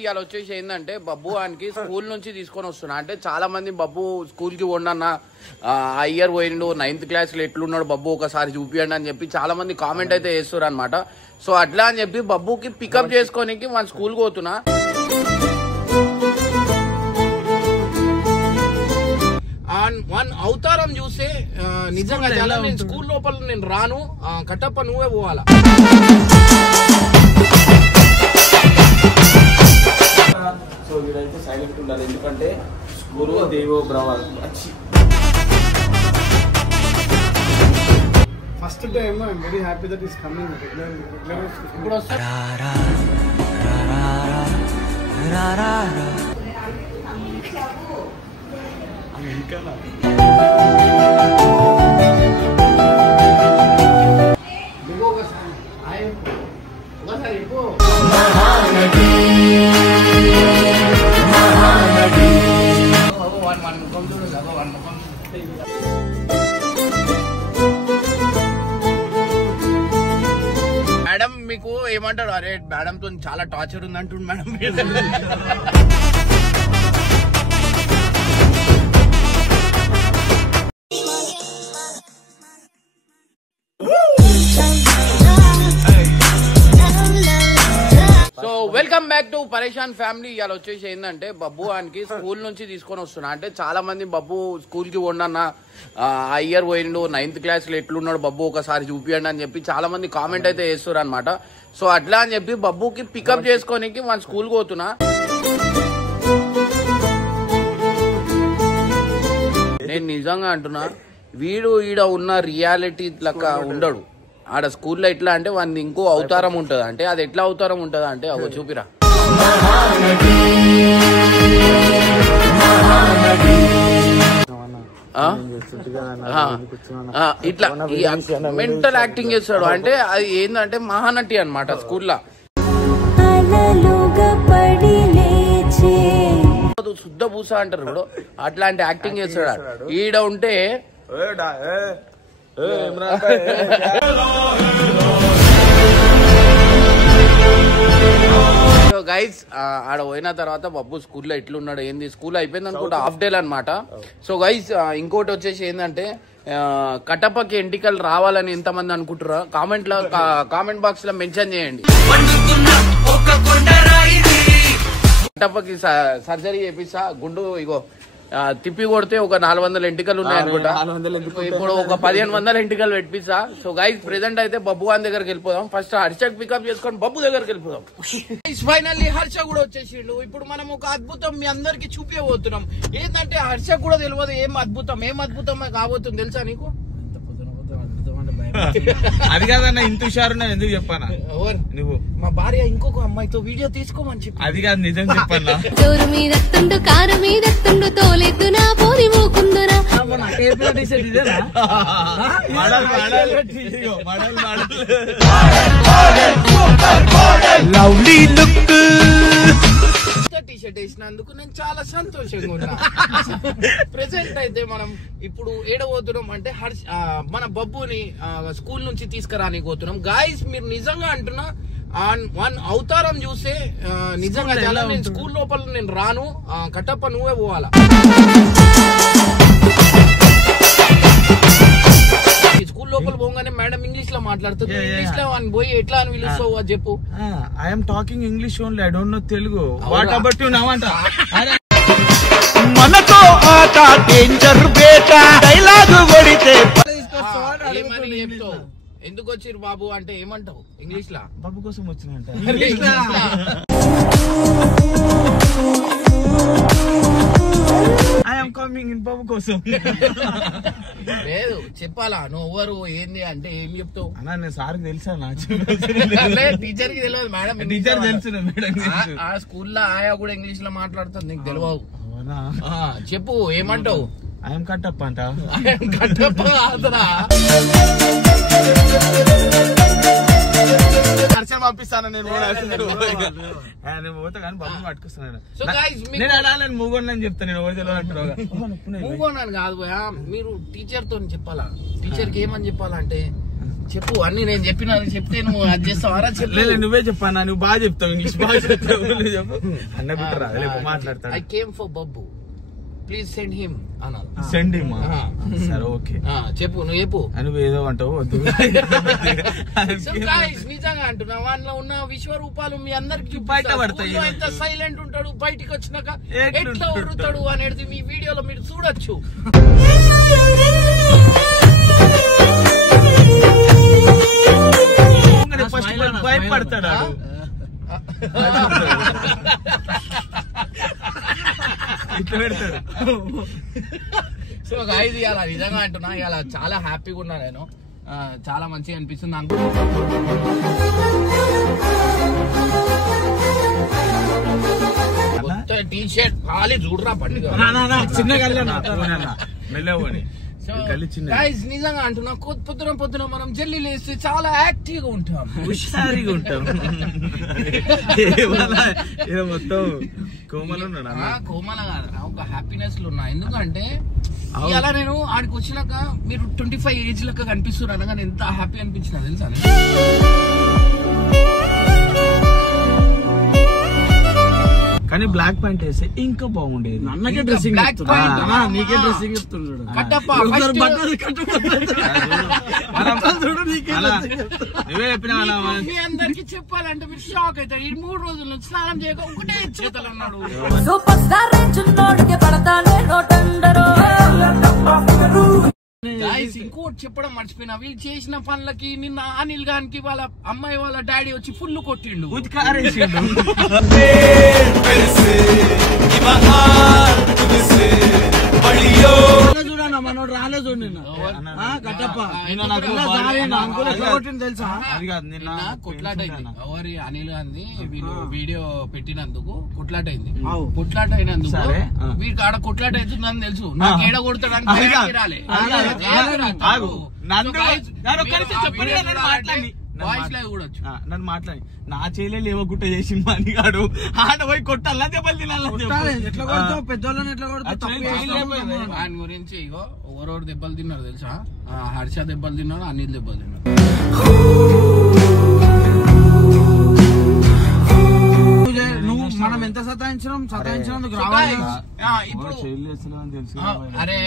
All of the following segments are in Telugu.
ఇవాళ వచ్చేసి ఏంటంటే బబ్బు వానికి స్కూల్ నుంచి తీసుకొని వస్తున్నా. అంటే చాలా మంది బబ్బు స్కూల్ కి పోండన్న ఆ ఇయర్ పోయిండు 9th క్లాస్ లో ఎట్లున్నాడు బబ్బు ఒకసారి చూపియండి అని చెప్పి చాలా మంది కామెంట్ అయితే చేస్తారు అనమాట. సో అట్లా అని చెప్పి బబ్బుకి పికప్ చేసుకోనికి మన స్కూల్ పోతున్నా. వన్ అవతారం చూస్తే నిజంగా చాలా నేను స్కూల్ లోపల నేను రాను, కట్టప్ప నువ్వే పోవాలా. సో వీడైతే సైలెంట్ ఉండాలి, ఎందుకంటే గురువు దేవో బ్రవ. First time I'm very happy that is coming regular. ఇప్పుడు వస్తా మేడం మీకు ఏమంటారు? అరే మేడం తో చాలా టార్చర్ ఉంది అంటుండు madam. So welcome back to పరేషాన్ ఫ్యామిలీ. ఇవాళ వచ్చేసి ఏంటంటే బబ్బు వానికి స్కూల్ నుంచి తీసుకొని వస్తున్నా. అంటే చాలా మంది బబ్బు స్కూల్ కి పోండన్న ఆ ఇయర్ పోయిండు 9th క్లాస్ లో ఎట్లున్నాడు బబ్బు ఒకసారి చూపియండి అని చెప్పి చాలా మంది కామెంట్ అయితే చేస్తారు అనమాట. సో అట్లా అని చెప్పి బబ్బుకి పికప్ చేసుకోనికి మన స్కూల్ పోతున్నా. నేను నిజంగా అంటున్నా, వీడు ఈడ ఉన్న రియాలిటీ లెక్క ఉండడు. ఆడ స్కూల్లో ఎట్లా అంటే వాడిని ఇంకో అవతారం ఉంటది. అంటే అది ఎట్లా అవతారం ఉంటది అంటే అగో చూపిరా. ఇట్లా మెంటల్ యాక్టింగ్ చేస్తాడు. అంటే అది ఏంటంటే మహానటి అనమాట స్కూల్లో. శుద్ధ పూస అంటారు ఇప్పుడు, అట్లాంటి యాక్టింగ్ చేస్తాడు. ఈడ ఉంటే గైస్ ఆడ పోయిన తర్వాత బబ్బు స్కూల్లో ఎట్లున్నాడు ఏంది, స్కూల్ అయిపోయింది అనుకుంటా, హాఫ్ డే అనమాట. సో గైస్ ఇంకోటి వచ్చేసి ఏంటంటే కట్టప్పకి ఎంటికలు రావాలని ఎంతమంది అనుకుంటారో కామెంట్ బాక్స్ లో మెన్షన్ చేయండి. కట్టప్పకి సర్జరీ చేపిస్తా, గుండు ఇగో తిప్పి కొడితే ఒక 400 ఎంటికలు ఉన్నాయనుకుంటా. ఇప్పుడు ఒక 1500 ఎంటికలు పెట్టిస్తా. సో గైస్ ప్రెసెంట్ అయితే బబ్బు వాని దగ్గరికి వెళ్ళిపోదాం. ఫస్ట్ హర్షక్ పికప్ చేసుకొని బబ్బు దగ్గరికి వెళ్ళిపోదాం. ఫైనల్లీ హర్ష కూడా వచ్చేసిండు. ఇప్పుడు మనం ఒక అద్భుతం మీ అందరికి చూపించబోతున్నాం. ఏంటంటే హర్ష కూడా తెలియదు ఏం అద్భుతం కాబోతుంది తెలుసా నీకు? అది కాదన్న, ఇంత హుషారు ఎందుకు చెప్పానా? నువ్వు మా భార్య ఇంకొక అమ్మాయితో వీడియో తీసుకోమని చెప్పి. అది కాదు, నిజం చెప్పన్నా. జోరు మీదత్తుండు కారు మీదత్తుండు తోలెత్తునా పోరి మూకుందునా. టీషర్ట్ వేసినందుకు నేను చాలా సంతోషంగా ఉన్నా. ప్రెసెంట్ అయితే మనం ఇప్పుడు ఏడబోతున్నాం అంటే మన బబ్బుని స్కూల్ నుంచి తీసుకురానికి పోతున్నాం. గాయస్ మీరు నిజంగా అంటున్నా, వన్ అవతారం చూస్తే నిజంగా చాలా నేను స్కూల్ లోపల నేను రాను, కట్టప్ప నువ్వే పోవాలా. స్కూల్ లోపల పోగానే మేడం ఇంగ్లీష్ లో మాట్లాడుతుంది. ఇంగ్లీష్ లో అని పోయి ఎట్లా అని పిలుస్తావు అది చెప్పు. I'm talking English only, I don't no Telugu. What about you now అంట. మనతో ఆట డేంజర్ బేట డైలాగ్ కొడితే ఏమని చెప్తావు? ఎందుకు వచ్చిరు బాబు అంటే ఏమంటావు ఇంగ్లీష్ లా? బాబు కోసం వచ్చినంట. ఐఎమ్ కమింగ్ ఇన్ బాబు కోసం. లేదు చెప్పాలా నువ్వు ఎవరు ఏంది అంటే ఏం చెప్తావు? అన్నా నేను సార్కి తెలుసా? నా టీచర్ కి తెలియదు మేడం. టీచర్ తెలుసు మేడం. ఆ స్కూల్లో ఆయా కూడా ఇంగ్లీష్ లో మాట్లాడుతుంది, నీకు తెలియదు. చెప్పు ఏమంటావు? ఐఎమ్ కట్టప్ప అంట. కట్టప్ప పంపిస్తాను నేను పోతా కానీ బాబు పట్టుకొస్తున్నాను. సో గైస్ నేను అడాలని మూగొండని చెప్తాను. నేను ఎవరు తెలియదు మూగొండని కాదు భయ, మీరు టీచర్ తో చెప్పాలా. టీచర్ కి ఏమని చెప్పాలంటే చెప్పు అన్ని నేను చెప్పిన చెప్తే నువ్వు అది చేస్తావారా? చెప్పు. నువ్వే చెప్పాను, నువ్వు బాగా చెప్తావు, ఇంగ్లీష్ బాగా చెప్తావు. చెప్పు అన్న బిడ్డ మాట్లాడతాడు. I came for Babbu, please send him అనాలి. Send him. సరే ఓకే చెప్పు, నువ్వు చెప్పు. నువ్వు ఏదో అంటావు వద్దు. నిజంగా అంటున్నా, వాళ్ళలో ఉన్న విశ్వరూపాలు మీ అందరికి బయట పడతాయి. ఎంత సైలెంట్ ఉంటాడు, బయటికి వచ్చినాక ఎట్లా ఉరుతాడు అనేది మీ వీడియోలో మీరు చూడొచ్చు. భయపడతాడు. సో గైస్ ఇవాళ నిజంగా అంటున్నా, ఇవాళ చాలా హ్యాపీగా ఉన్నా నేను. చాలా మంచిగా అనిపిస్తుంది నాకు. టీ షర్ట్ ఖాళీ చూడరా పండుగ చిన్నగా మెల్లవని. గైస్ నిజంగా అంటున్నా, పొద్దున మనం జల్లి లేస్తే చాలా యాక్టివ్ గా ఉంటాం, హుషారిగా ఉంటాం. మొత్తం కోమల కాదు, ఒక హ్యాపీనెస్ లో ఉన్నా. ఎందుకంటే ఇలా నేను ఆడికి వచ్చినాక మీరు 25 ఏజ్ లెక్క కనిపిస్తున్నారు అనగా ఎంత హ్యాపీ అనిపించిన తెలుసా? కానీ బ్లాక్ ప్యాంట్ వేస్తే ఇంకా బాగుండేది. అన్నకే డ్రెస్సింగ్ బ్లాక్ ప్యాంట్ నీకే డ్రెస్సింగ్ చెప్తున్నాడు. మీ అందరికి చెప్పాలంటే మీరు షాక్ అవుతారు. ఈ 3 రోజుల నుంచి స్నానం చేయక ఒకటే చేతలు ఉన్నాడు. ఇంకోటి చెప్పడం మర్చిపోయినా, వీళ్ళు చేసిన పనులకి నిన్న అనిల్ గానికి వాళ్ళ అమ్మాయి వాళ్ళ డాడీ వచ్చి ఫుల్ కొట్టిండు. చూడన్నా మనోడు రాలేదు నిన్న కట్టప్ప తెలుసా? కొట్లాట అయింది. ఎవరి అనిల్ గాంధీ వీళ్ళు వీడియో పెట్టినందుకు కొట్లాట అయింది. కొట్లాట అయినందుకు వీడికి ఆడ కొట్లాట అవుతుందని తెలుసు. నాకు ఏడ కొడతాడని రాలే. నన్ను మాట్లాడి నా చేయలేదు ఏవో గుట్ట చేసి మనిగాడు ఆడ పోయి కొట్టాలా దెబ్బలు తినాలి. పెద్దోళ్ళని ఎట్లా కొడతావు? ఆయన గురించి ఇగో ఎవరెవరు దెబ్బలు తిన్నారు తెలుసా? హర్ష దెబ్బలు తిన్నాడు, అనిల్ దెబ్బలు తిన్నాడు. నువ్వు మనం ఎంత సతాయించినందుకు రావాలి. ఇప్పుడు అరే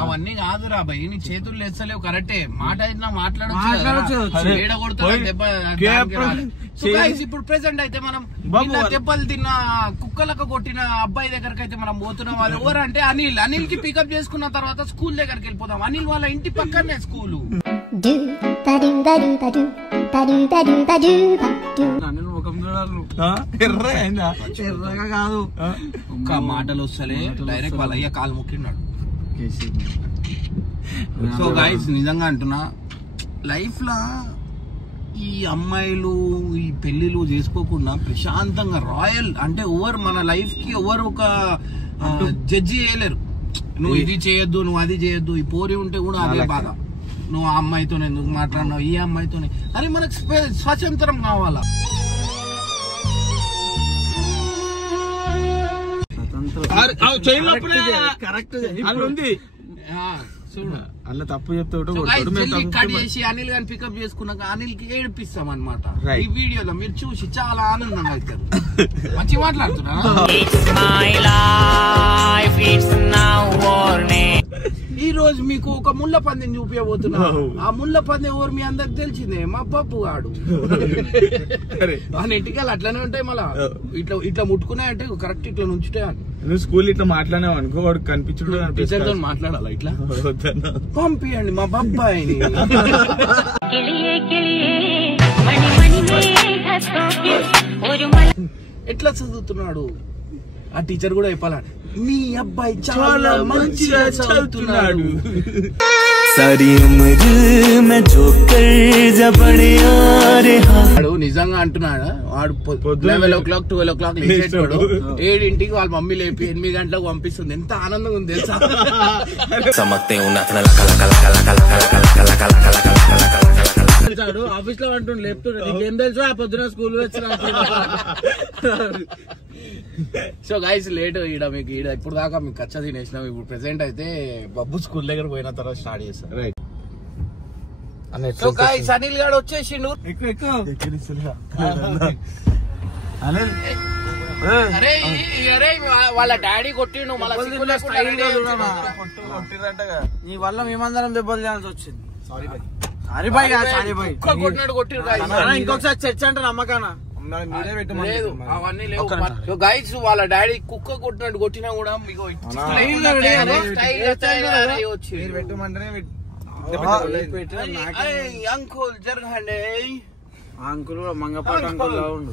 అవన్నీ కాదురా భయ్, నీ చేతులు లేస్తలేవు కరెక్టే. మాట అయినా మాట్లాడచ్చు. ఇప్పుడు ప్రెసెంట్ అయితే మనం దెబ్బలు తిన్న కుక్కలకు కొట్టిన అబ్బాయి దగ్గరకి అయితే మనం పోతున్నాం. వాళ్ళు ఎవరు అంటే అనిల్ కి పికప్ చేసుకున్న తర్వాత స్కూల్ దగ్గరికి వెళ్ళిపోతాం. అనిల్ వాళ్ళ ఇంటి పక్కనే స్కూలు. ఎర్రగా కాదు, ఒక్క మాటలు వస్తలే డైరెక్ట్ వాళ్ళ అయ్య కాలు మొక్కిన్నాడు. సో గైస్ నిజంగా అంటున్నా, లైఫ్ లా ఈ అమ్మాయిలు ఈ పెళ్లిలు చేసుకోకుండా ప్రశాంతంగా రాయల్ అంటే ఎవరు మన లైఫ్ కి ఎవరు ఒక జడ్జి చేయలేరు. నువ్వు ఇది చేయొద్దు, నువ్వు అది చేయొద్దు. ఈ పోరి ఉంటే కూడా అదే బాధ. నువ్వు ఆ అమ్మాయితో ఎందుకు మాట్లాడినావు, ఈ అమ్మాయితోనే అని మనకు స్వతంత్రం కావాలా. అన్న తప్పు చెప్తే కట్ చేసి అనిల్ గారిని పికప్ చేసుకున్నాక అనిల్ కి ఏడిపిస్తాం అనమాట. ఈ వీడియోలో మీరు చూసి చాలా ఆనందంగా అవుతారు. మంచి మాట్లాడుతున్నా. ఈ రోజు మీకు ఒక ముళ్ళ పందిని చూపించబోతున్నా. ఆ ముళ్ళ పంది ఎవరు మీ అందరికి తెలిసిందే, మా పప్పు గాడు. ఇంటికి అట్లనే ఉంటాయి. మళ్ళా ఇట్లా ముట్టుకున్నాయంటే కరెక్ట్ ఇట్లా నుంచుతాయి. నువ్వు స్కూల్ ఇట్లా మాట్లాడినావు అనుకో, వాడు కనిపించడు. టీచర్తో మాట్లాడాలా ఇట్లా? పంపియండి మా బాబాయిని. ఎట్లా చదువుతున్నాడు ఆ టీచర్ కూడా చెప్పాలా, మీ అబ్బాయి చాలా మంచిగా చదువుతున్నాడు. వాడు నిజంగా అంటున్నాడు. వాడు 11 o'clock 12 o'clock లేచేటోడు. 7 వాళ్ళ మమ్మీ లేపి 8 గంటలకు పంపిస్తుంది. ఎంత ఆనందంగా ఉంది తెలుసా? ఆఫీస్ లో అంటుండే లేపుతుండే, నీకేం తెలుసు ఆ పొద్దున స్కూల్ వచ్చిన. సో గైస్ లేట్ మీకు ఇప్పుడు దాకా మీకు కచ్చా తినేసినాం. ఇప్పుడు ప్రెసెంట్ అయితే బబ్బు స్కూల్ దగ్గర పోయిన తర్వాత స్టార్ట్ చేస్తాం. సో గైస్ అనిల్ గాడు వచ్చేసిండు. అరే అరే వాళ్ళ డాడీ కొట్టిండు మళ్ళీ నీ వల్ల మేమందరం దెబ్బలు చేయాల్సి వచ్చింది. సారీ బాయ్ కొట్టినాడు కొట్టిరు. ఇంకొకసారి చర్చ అంటే నమ్మకానా లేదు అవన్నీ లేవు. సో గైస్ వాళ్ళ డాడీ కుక్క కొట్టినట్టు కొట్టినా కూడా మీకు అంకుల్ జరగండి. అంకుల్ కూడా మంగపాటి అంకుల్ లా ఉండు.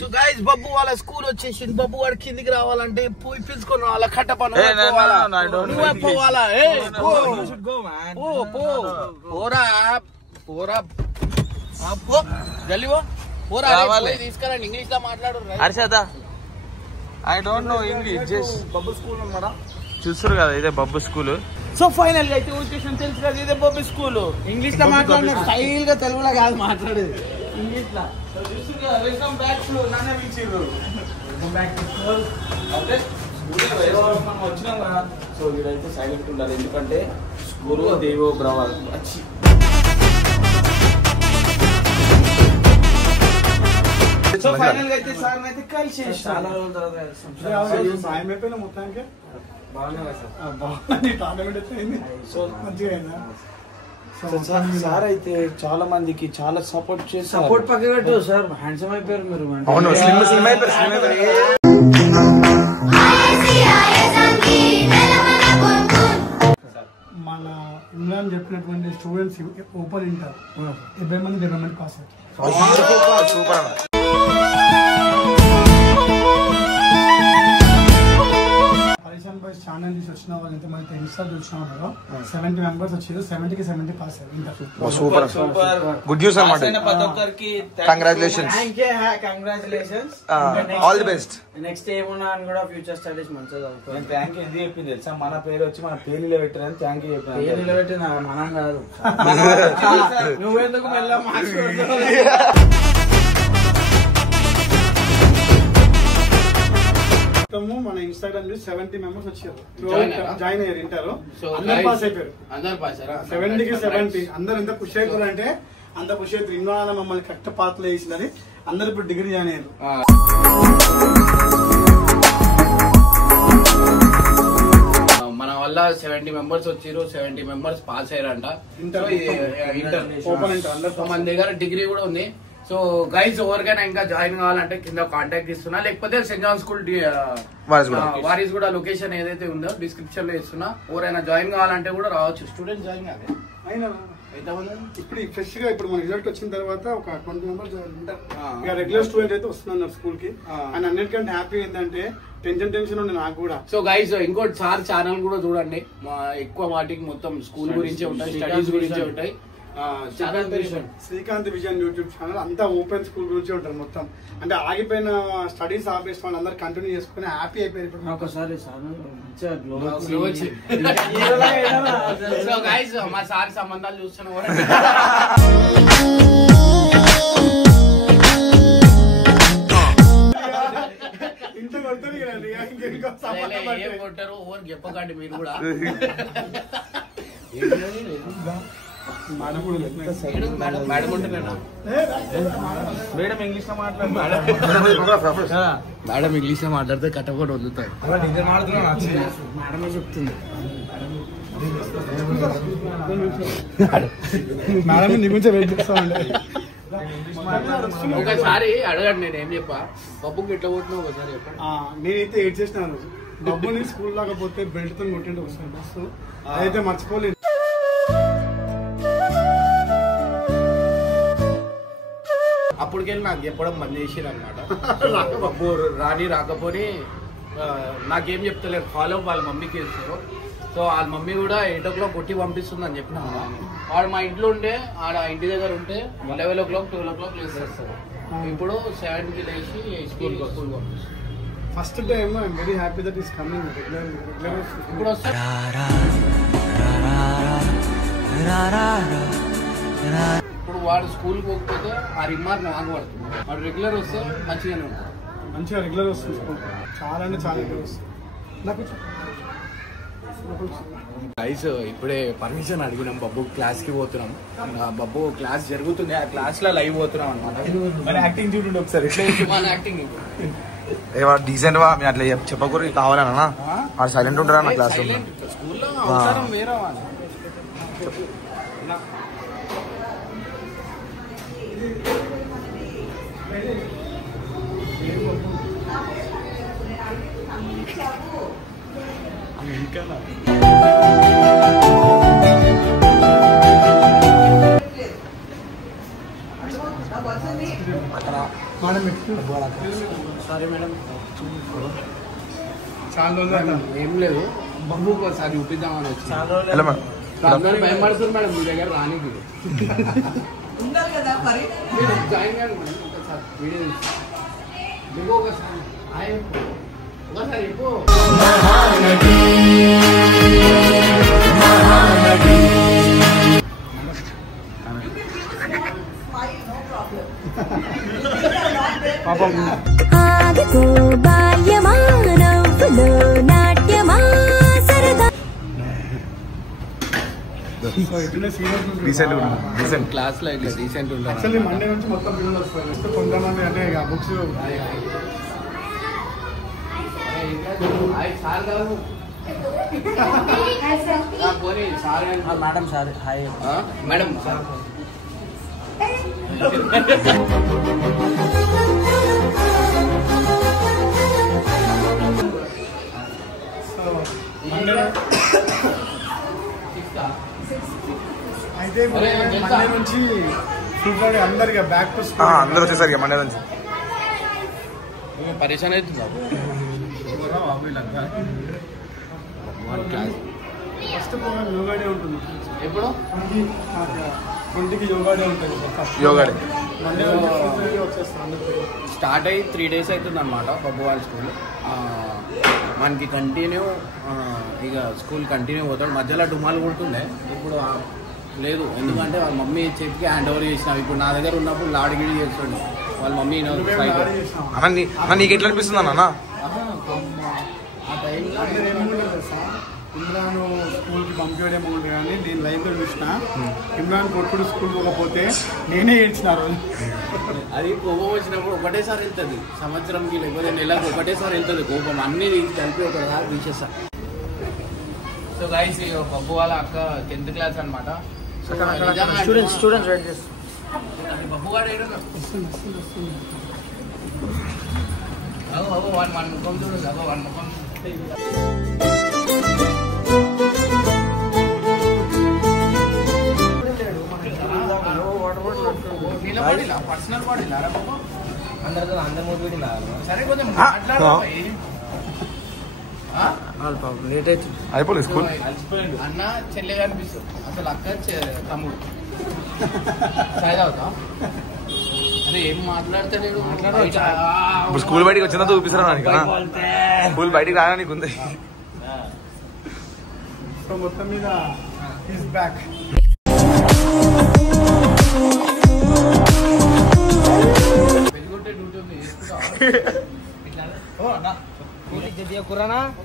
సో గైస్ బబ్బు వాళ్ళ స్కూల్ వచ్చేసింది. బబ్బు వాడు కిందికి రావాలంటే పోయి పిలుచుకొని రావాలా కట్ట పని నువ్వే పోవాలా. పోరా పోరా పో జల్లివో పోరా తీసుకురండి. ఇంగ్లీష్ లో మాట్లాడు. Harshada I don't know English just Babbu school ఉన్నారా చూస్తారు కదా ఇదే బబ్బు స్కూల్. సో ఫైనల్ గా అయితే వచ్చేసిన తెలుసు కదా ఇదే బబ్బు స్కూల్. ఇంగ్లీష్ లో మాట్లాడిన స్టైల్ గా తెలుగులో కాదు మాట్లాడేది ఇంగ్లీష్ లో. వెల్కమ్ బ్యాక్ టు నాన్న మించిరు వెల్కమ్ బ్యాక్ టు స్కూల్. అంటే మనం వచ్చినాం కదా సో వీడైతే సైలెంట్ ఉండాలి ఎందుకంటే గురువు దేవో బ్రవ వచ్చి సో ఫైనల్ గా అయితే సార్ అయితే కలిసి చాలా రోజుల తర్వాత సాయం అయిపోయినా మొత్తానికి బాగున్నా సార్. టోర్నమెంట్ వచ్చింది సో మంచిగా అయిందా? సార్ అయితే చాలా మందికి చాలా సపోర్ట్ చేసి సపోర్ట్ పక్క పెట్టు సార్. హ్యాండ్సమ్ అయిపోయారు మీరు. అవును స్లిమ్ అయిపోయారు. మన ఇమ్రాన్ చెప్పినటువంటి స్టూడెంట్స్ ఓపెన్ ఇంటర్ 70 మంది గవర్నమెంట్ పాస్ అవుతారు. సూపర్ పరిశ్రమ బై ఛానల్ నుంచి వచ్చిన వాళ్ళు ఎంతమంది ఇన్స్టా చూసినా కదా 70 మెంబర్స్ వచ్చారు. 70కి 70 పాస్ అయ్యారు. సూపర్ గుడ్ న్యూస్ అన్నమాట. ప్రతి ఒక్కరికి congratulations congratulations. All the best. Next ఏమున్నా అని కూడా ఫ్యూచర్ స్టడీస్ మంచిగా చదువుతాను. నేను థ్యాంక్ యూ ఎందుకు చెప్పింది తెలుసా మన పేరు వచ్చి మన పేరు నిలబెట్టారని థ్యాంక్ యూ చెప్పాను. ఏ నిలబెట్టిన మనం కాదు. నువ్వెందుకు మెల్ల మార్క్స్ మన ఇన్స్టాగ్రామ్ నుంచి 70 మెంబర్స్ వచ్చారు. జాయిన్ అయ్యారు ఇంటర్. అందరు పాస్ అయిపోయారు. అందరు పాస్ 70కి 70 అందరు ఎంత పుష్ అవుతారు అంటే అంత పుష్ అవుతారు. ఇన్నో మమ్మల్ని కరెక్ట్ పాత్రలు వేసిందని అందరు ఇప్పుడు డిగ్రీ జాయిన్ అయ్యారు. మన వల్ల 70 మెంబర్స్ వచ్చారు. 70 మెంబర్స్ పాస్ అయ్యారంట. ఇంటర్ ఓపెన్ ఇంటర్ అందరు. మన దగ్గర డిగ్రీ కూడా ఉంది. సో గైస్ ఎవరికైనా ఇంకా జాయిన్ కావాలంటే కింద కాంటాక్ట్ ఇస్తున్నా, లేకపోతే సెంట్ జాన్ స్కూల్ వారీస్ కూడా లొకేషన్ ఏదైతే ఉందో డిస్క్రిప్షన్ లో ఇస్తున్నా. ఎవరైనా జాయిన్ కావాలంటే కూడా రావచ్చు. స్టూడెంట్ జాయిన్ కాదు అయినా ఇప్పుడు ఫ్రెష్ గా ఇప్పుడు మన రిజల్ట్ వచ్చిన తర్వాత ఒక 20 మెంబర్స్ ఉంటారు. రెగ్యులర్ స్టూడెంట్ అయితే వస్తున్నారు స్కూల్ కి. అండ్ అన్నిటికంటే హ్యాపీ ఏంటంటే టెన్షన్ ఉంది నాకు కూడా. సో గైస్ ఇంకోటి సార్ ఛానల్ కూడా చూడండి. ఎక్కువ వాటికి మొత్తం స్కూల్ గురించే ఉంటాయి, స్టడీస్ గురించే ఉంటాయి. శ్రీకాంత్ విజన్ యూట్యూబ్ ఛానల్ అంతా ఓపెన్ స్కూల్ గురించి ఉంటారు మొత్తం. అంటే ఆగిపోయిన స్టడీస్ ఆపేసిన వాళ్ళు అందరు కంటిన్యూ చేసుకుని హ్యాపీ అయిపోయారు. ఒకసారి సో గైస్ మా సార్ సంబంధాలు చూస్తున్నా కూడా ఇంట్లో కొడతారు ఏం కొట్టారు ఓవర్ చెప్పకండి మీరు కూడా. మేడం ఇంగ్లీష్ లో మేడం ఇంగ్లీష్ లో మాట్లాడితే కట్టకుండా వదులుతారు. మేడమే చెప్తుంది. మేడం నీ గురించి వెయిట్ చేస్తా ఉండే. ఒకసారి అడగండి నేను ఏం చెప్పా బబ్బుకి ఎట్లా కొట్టినా ఒకసారి చెప్పండి. నేనైతే ఏడ్ చేసినాను. బబ్బుని స్కూల్ లాగా పోతే బెల్ట్ తో కొట్టింటే వస్తాను బస్సు. అదైతే మర్చిపోలేదు. అప్పటికెళ్ళి నాకు చెప్పడం బంద్ చేసిరు అనమాట. బబ్బు రాని రాకపోని నాకేం చెప్తలేరు. ఫాలో వాళ్ళ మమ్మీకి ఇస్తారు. సో వాళ్ళ మమ్మీ కూడా 8 o'clock కొట్టి పంపిస్తుంది అని చెప్పిన. వాడు మా ఇంట్లో ఉంటే ఆడ ఇంటి దగ్గర ఉంటే 11 o'clock 12 o'clock లేస్తారు. ఇప్పుడు 7కి లేచి స్కూల్ పంపిస్తారు. First time I'm very happy that is coming regular. ఇప్పుడు వస్తారు. ఇప్పుడు వాడు స్కూల్ పోకపోతే ఆ రిమార్క్ నాకు పడుతుంది. వాడు రెగ్యులర్ వస్తే మంచిగానే ఉంటుంది. మంచిగా రెగ్యులర్ వస్తుంది స్కూల్. చాలా అంటే చాలా రెగ్యులర్ వస్తుంది. నాకు గైస్ ఇప్పుడే పర్మిషన్ అడిగినాం, బబ్బు క్లాస్ కి పోతున్నాం. బబ్బు క్లాస్ జరుగుతుంది, ఆ క్లాస్ లో లైవ్ పోతున్నాం అనమాట. యాక్టింగ్ చూడండి ఒకసారి, యాక్టింగ్ డీసెంట్ వా మీరు అట్లా చెప్పకూడదు కావాలన్నా ఆ సైలెంట్ ఉంటారా నా క్లాస్ రూమ్ స్కూల్లో అవసరం వేరే వాళ్ళు. సారీ మేడం, ఏం లేదు బాబు ఒకసారి చూపిద్దామని వచ్చి భయపడుతుంది మేడం మీ దగ్గర రానికి. జాయిన్ కాదు మేడం, ఒకసారి వీడియో దిగు, ఒకసారి ఒకసారి చెప్పు. ఆదికో బాల్యమా నవ్వులో నాట్యమా సరదా. క్లాస్ లో ఇట్లా డీసెంట్ ఉంటారు. యాక్చువల్లీ మండే నుంచి మొత్తం పిల్లలు వస్తారు. నెక్స్ట్ కొంతమంది అంటే books madam sir hi. Madam sir అయితే మండే నుంచి చూడండి అందరికి బ్యాక్ టు స్కూల్ అందరూ వచ్చేసరికి మండే నుంచి పరేషాన్ అవుతుందా? ఫస్ట్ యోగా డే ఉంటుంది. ఎప్పుడు? కొంతకి యోగా డే ఉంటుంది. యోగా డే మండే వచ్చేస్తాను. స్టార్ట్ అయ్యి 3 days అవుతుంది అనమాట బబ్బు వాళ్ళ స్కూల్. మనకి కంటిన్యూ ఇక స్కూల్ కంటిన్యూ పోతాడు. మధ్యలో డుమాలు కొడుతుండే, ఇప్పుడు లేదు. ఎందుకంటే వాళ్ళ మమ్మీ చేతికి హ్యాండ్ ఓవర్ చేసినాం. ఇప్పుడు నా దగ్గర ఉన్నప్పుడు లాడిగిడి చేస్తుండే వాళ్ళ మమ్మీ. నీకు ఎట్లా అనిపిస్తుంది అన్న? ఆ టైంలో ఇమ్రాన్ స్కూల్కి పంపించడం ఉంది కానీ నేను లైన్లో చూసిన ఇమ్రాన్ కొట్టుడు స్కూల్ పోకపోతే నేనే ఏడ్చిన రోజు. అది కోపం వచ్చినప్పుడు ఒకటేసారి వెళ్తుంది, సంవత్సరంకి లేకపోతే నెలకు ఒకటేసారి వెళ్తుంది కోపం. అన్ని కలిపి ఒకసారి తీసేస్తా. సో గైస్ బబ్బు వాళ్ళ అక్క 10th క్లాస్ అనమాట. స్టూడెంట్స్ వెయిట్ చేస్తారు. బబ్బు వాడు వన్ ముఖం చూడండి, అగో వన్ ముఖం. పర్సనల్ బాడీలా అందరితో అందరి మూవీ సరే కొంచెం మాట్లాడాలి. లేట్ అవుతుంది. అయిపోలేదు స్కూల్. అన్న చెల్లె కనిపిస్తుంది, అసలు అక్క తమ్ముడు. సాయి అవుతా అరే ఏం మాట్లాడతాడు. ఇప్పుడు స్కూల్ బయటికి వచ్చిందా చూపిస్తారా నాకు? స్కూల్ బయటికి రాగా నీకు ఉంది. సో మొత్తం మీద ఈస్ బ్యాక్.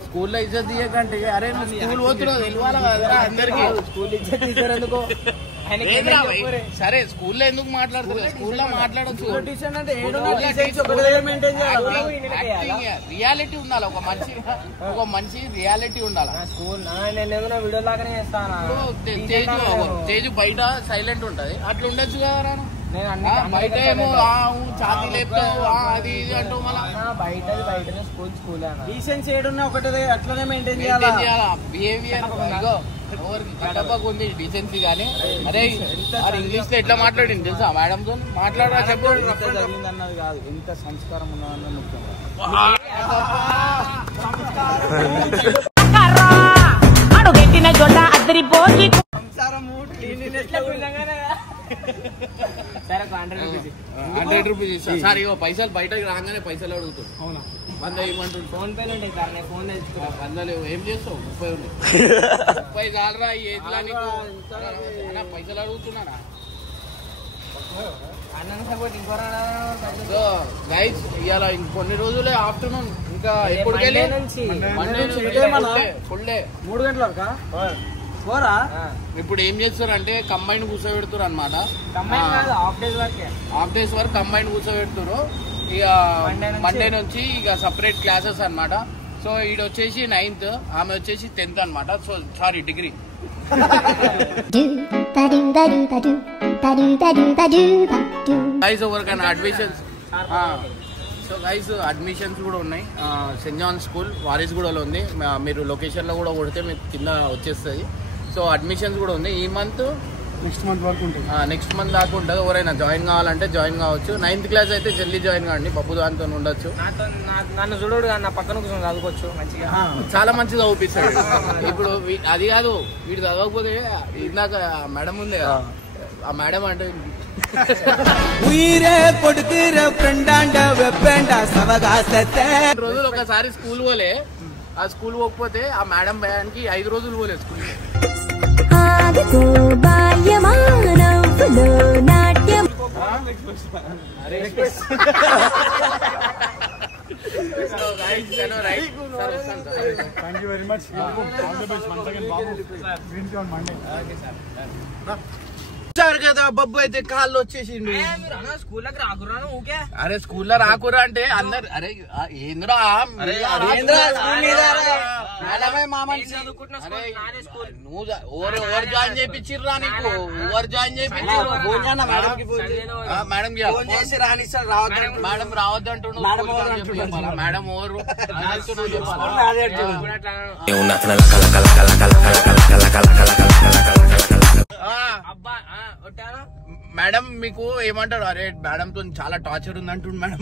స్కూల్లో ఇజ్జత్ తీయకంటే అరే నువ్వు స్కూల్ పోతున్నావు తెలియాలి కదా అందరికి. స్కూల్ ఇజ్జత్ తీసారు ఎందుకో సరే. స్కూల్లో ఎందుకు మాట్లాడుతున్నారు? స్కూల్లో మాట్లాడచ్చు. రియాలిటీ ఉండాలి, ఒక మంచి రియాలిటీ ఉండాలి. తేజు బయట సైలెంట్ ఉంటది, అట్లా ఉండొచ్చు కదా. బయట ఏమో ఛాతీ లేపుతావు అది ఇది అంటూ మళ్ళీ బయటనే స్కూల్ డీసెన్సీ ఏడున్నా ఒకటే అట్లనే మెయింటైన్ చేయాలి. బిహేవియర్ ఉంది డీసెన్సీ. కానీ అరే ఇంగ్లీష్ లో ఎట్లా మాట్లాడింది తెలుసా మేడం తో? మాట్లాడరా చెప్పు. అన్నది కాదు, ఎంత సంస్కారం ఉన్నదన్నది ముఖ్యం. ₹100 సార్. ఇగో పైసలు బయటకు రాగానే పైసలు అడుగుతుంది. అవునా? 100 ఇవ్వమంటుంది. ఫోన్ పేలు ఉంటాయి సార్, నేను ఫోన్ తెచ్చుకో. 100 ఏం చేస్తావు? 30 ఉంది. 30 చాలరా ఈ ఏజ్ లో నీకు. పైసలు అడుగుతున్నారా? సో గైస్ ఇవాళ ఇంకొన్ని రోజులే ఆఫ్టర్నూన్ ఇంకా ఎప్పటికెళ్ళి మండే నుంచి ఫుల్ డే 3 గంటల వరకా పోరా ఇప్పుడు ఏం చేస్తారు అంటే కంబైన్ కూర్చోబెడుతారు అనమాట హాఫ్ డేస్ వరకు కంబైన్ కూర్చోబెడుతారు ఇక మండే నుంచి ఇక సపరేట్ క్లాసెస్ అనమాట సో ఈడ వచ్చేసి 9th ఆమె వచ్చేసి 10th అనమాట సో సారీ డిగ్రీ గైస్ ఎవరికైనా అడ్మిషన్స్ సో గైస్ అడ్మిషన్స్ కూడా ఉన్నాయి సెయింట్ జాన్ స్కూల్ వారిస్ గూడలో ఉంది మీరు లొకేషన్ లో కూడా కొడితే మీకు కింద వచ్చేస్తుంది సో అడ్మిషన్స్ కూడా ఉంది ఈ మంత్ నెక్స్ట్ మంత్ వరకు ఉంటుంది నెక్స్ట్ మంత్ దాకా ఉంటుంది ఎవరైనా జాయిన్ కావాలంటే జాయిన్ కావచ్చు 9th క్లాస్ అయితే జల్దీ జాయిన్ కావండి పప్పు దాంతో ఉండొచ్చు నన్ను చూడడు నా పక్కన కూర్చొని చదువుకోవచ్చు మంచిగా చాలా మంచిగా చూపిస్తాడు ఇప్పుడు అది కాదు వీడు చదవకపోతే ఇందాక మేడం ఉంది కదా ఆ మేడం అంటే రోజులు ఒకసారి స్కూల్ పోలే ఆ స్కూల్ పోకపోతే ఆ మేడం భయానికి 5 రోజులు పోలే school thank you very much all the best once again బాబు గ్రీన్ టీ ఆన్ మండే కదా బొబ్బు అయితే కాళ్ళు వచ్చేసిండు స్కూల్లోకి రాకురాను ఊకే అరే స్కూల్లో రాకురా అంటే అందరు అరే ఏంద్రా నువ్వు ఎవరు జాయిన్ చేయించిర్రా నీకు ఎవరు జాయిన్ చేయించారు మేడం రావద్దంటున్నావు మేడం ఎవరు మేడం మీకు ఏమంటారు అరే మేడం తో చాలా టార్చర్ ఉంది అంటుండు మేడం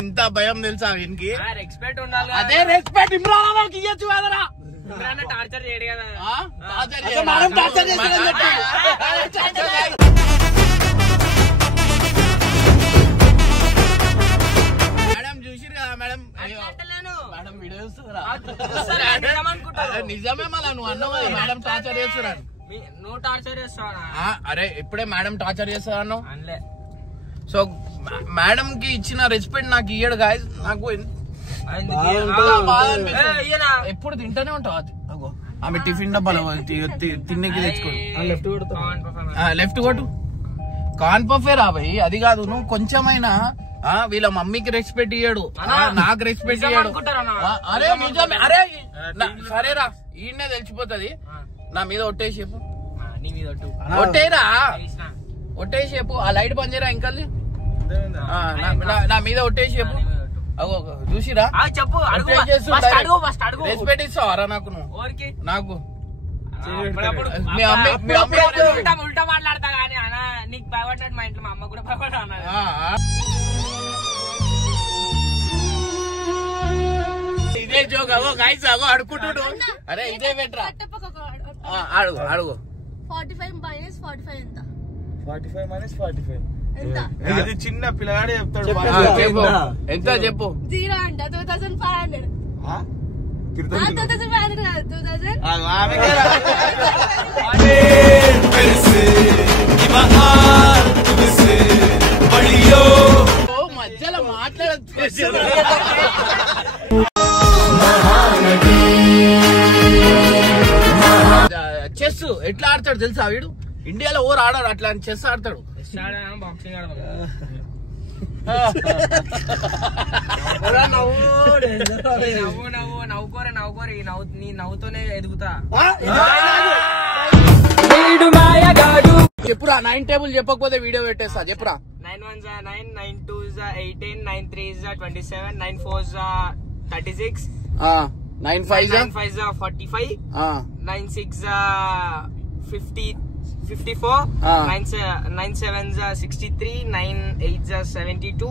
ఇంత భయం తెలుసా వీనికి రెస్పెక్ట్ ఉండాలి అదే రెస్పెక్ట్ ఇమ్రాన్కి ఇవ్వచ్చు కదరా టార్చర్ చేయడు కదా మేడం చూసిరు కదా మేడం మేడం వీడియో చూస్తురా నిజమే మళ్ళా నువ్వు అన్నావు కదా మేడం టార్చర్ చేస్తున్నాను నువ్వు టార్చర్ చేస్తావా అరే ఇప్పుడే మేడం టార్చర్ చేస్తా అన్నావు సో మేడం కి ఇచ్చిన రెస్పెక్ట్ నాకు ఇయ్యడు గాయస్ నాకు ఎప్పుడు తింటూనే ఉంటావు అగో ఆమె టిఫిన్ డబ్బాలో తిన్నకి తెచ్చుకోండి లెఫ్ట్ కొట్టు కాన్ పఫే రా భయ్ అది కాదు నువ్వు కొంచెమైనా వీళ్ళ మమ్మీకి రెస్పెక్ట్ ఇయ్యడు నాకు రెస్పెక్ట్ ఇయ్యడు అరే నిజమే అరే సరేరా ఈయనే తెలిసిపోతుంది నా మీద ఒట్టేసి చెప్పు ఒట్టేరా ఒట్టేసి చెప్పు ఆ లైట్ బంద్ చేయరా ఇంకా నా మీద ఒట్టేసి చెప్పు చూసిరా చెప్పు రెస్పెక్ట్ ఇస్తావారా నాకు నువ్వు నాకు ఉల్టా మాట్లాడతా కానీ అన్న నీకు భయపడ్డాడు మా ఇంట్లో మా అమ్మ కూడా భయపడ్డా ఇదే జోక్ అగో గైస్ అగో అడుకుంటుడు అరే ఇదే బెటరా అడుగు అడుగు 45 minus 45 ఎంత 45 minus 45 ఎంత అది చిన్న పిల్లగాడే చెప్తాడు చెప్పు ఎంత చెప్పు 0 అంట 2500 2500 కాదు 2000 మధ్యలో మాట్లాడచ్చు చెస్ ఎట్లా ఆడతాడు తెలుసా వీడు ఇండియాలో ఓవర్ ఆడాడు అట్లా చెస్ ఆడతాడు బాక్సింగ్ నవ్వుకోరే నీ నవ్వుతోనే ఎదుగుతా చెప్పురా 9 టేబుల్ చెప్పకపోతే వీడియో పెట్టేస్తా చెప్పురా 9 1 9 9 2 18 9 3 27 9 4 36 9 5 45 9 6 50 54 9 7 63 9 8 72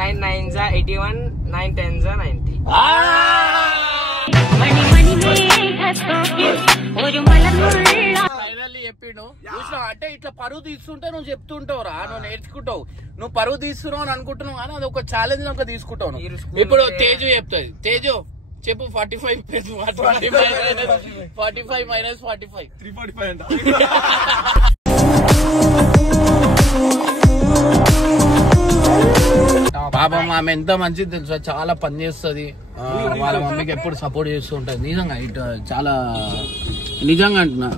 9 9 81 9 10 90 ఫైనల్లీ చెప్పిండు చూసినావు అంటే ఇట్లా పరువు తీస్తుంటే నువ్వు చెప్తుంటావు రా నువ్వు నేర్చుకుంటావు నువ్వు పరువు తీస్తున్నావు అని అనుకుంటున్నావు కానీ అది ఒక ఛాలెంజ్ ఒక తీసుకుంటావు ఇప్పుడు తేజు చెప్తుంది తేజు చెప్పు 45 ప్లస్ 45 మైనస్ 45 345 అంట. పాపం ఆమె ఎంత మంచిది తెలుసా, చాలా పని చేస్తుంది. వాళ్ళ మమ్మీకి ఎప్పుడు సపోర్ట్ చేస్తూ ఉంటది. నిజంగా ఇటు చాలా నిజంగా అంటున్నా.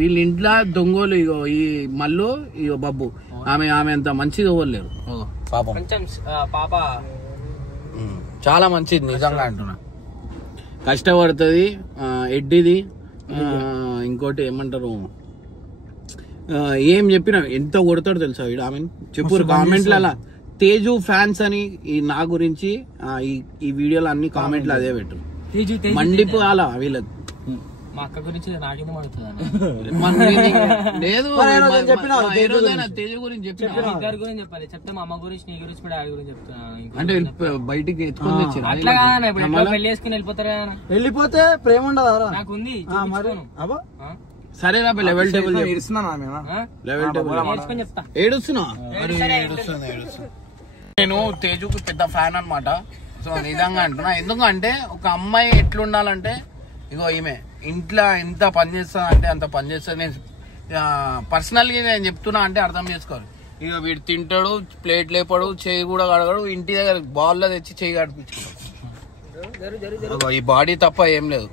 వీళ్ళ ఇంట్లో దొంగలు ఇగో ఈ మల్లు ఇగో బబ్బు, ఆమె అంత మంచిది ఇవ్వలేరు పాపం. కొంచెం పాప చాలా మంచిది నిజంగా అంటున్నా. కష్టపడుతుంది. ఎడ్డిది. ఇంకోటి ఏమంటారు, ఏం చెప్పినా ఎంత కొడతాడు తెలుసా వీడు. ఆమె చెప్పు కామెంట్ల తేజు ఫ్యాన్స్ అని ఈ నా గురించి ఈ వీడియోలో అన్ని కామెంట్లు అదే పెట్టు. మండిపోవాలా వీళ్ళకి. మా అక్క గురించి నాకేం అడుగుతుంది లేదు. తేజు గురించి ఇద్దరి గురించి చెప్పాలి. చెప్తే మా అమ్మ గురించి, నీ గురించి, మా డాడీ గురించి చెప్తున్నా. అంటే బయటికి ఎత్తుకొని తెచ్చి అట్లా కాదన్నా, ఇప్పుడు పెళ్లి చేసుకుని వెళ్ళిపోతారు కదా. వెళ్ళిపోతే ప్రేమ ఉండదా? నాకు ఉంది. సరే రా లెవెల్ టేబుల్ లెవెల్ టేబుల్ నేర్చుకొని చెప్తా. ఏడుస్తున్నా. నేను తేజుకు పెద్ద ఫ్యాన్ అన్నమాట. సో నిజంగా అంటున్నా. ఎందుకంటే ఒక అమ్మాయి ఎట్లుండాలంటే ఇగో ఈమె ఇంట్లో ఎంత పని చేస్తా అంటే అంత పని చేస్తుంది. నేను పర్సనల్గా నేను చెప్తున్నా అంటే అర్థం చేసుకోవాలి. ఇక వీడు తింటాడు, ప్లేట్ లేపాడు, చేయి కూడా కడగడు, ఇంటి దగ్గర బాల్లో తెచ్చి చేయి కడిపించుకుంటాడు. ఈ బాడీ తప్ప ఏం లేదు.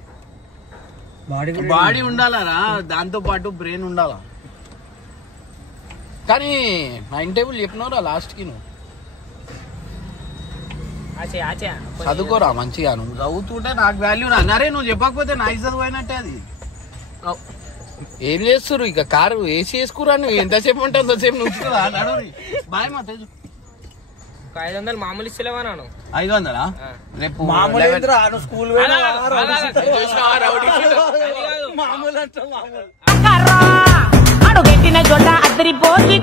బాడీ ఉండాలరా, దాంతో పాటు బ్రెయిన్ ఉండాలా. కానీ 9 టేబుల్ చెప్పినవరా లాస్ట్ కి. నువ్వు చదువుకోరా మంచిగా. నువ్వు చదువుతుంటే నాకు వాల్యూ రా. అరే నువ్వు చెప్పకపోతే నా ఇజ్జత్ పోయినట్టే. అది ఏం చేస్తురు ఇక కారు వేసి వేసుకురా. నువ్వు ఎంతసేపు ఉంటే అంతసేపు నువ్వు బాయ్ మా తేజు. 500 మామూలు ఇస్తలేవా? 500 రేపు స్కూల్ అడుగెట్టిన చోట అద్దరిపోయి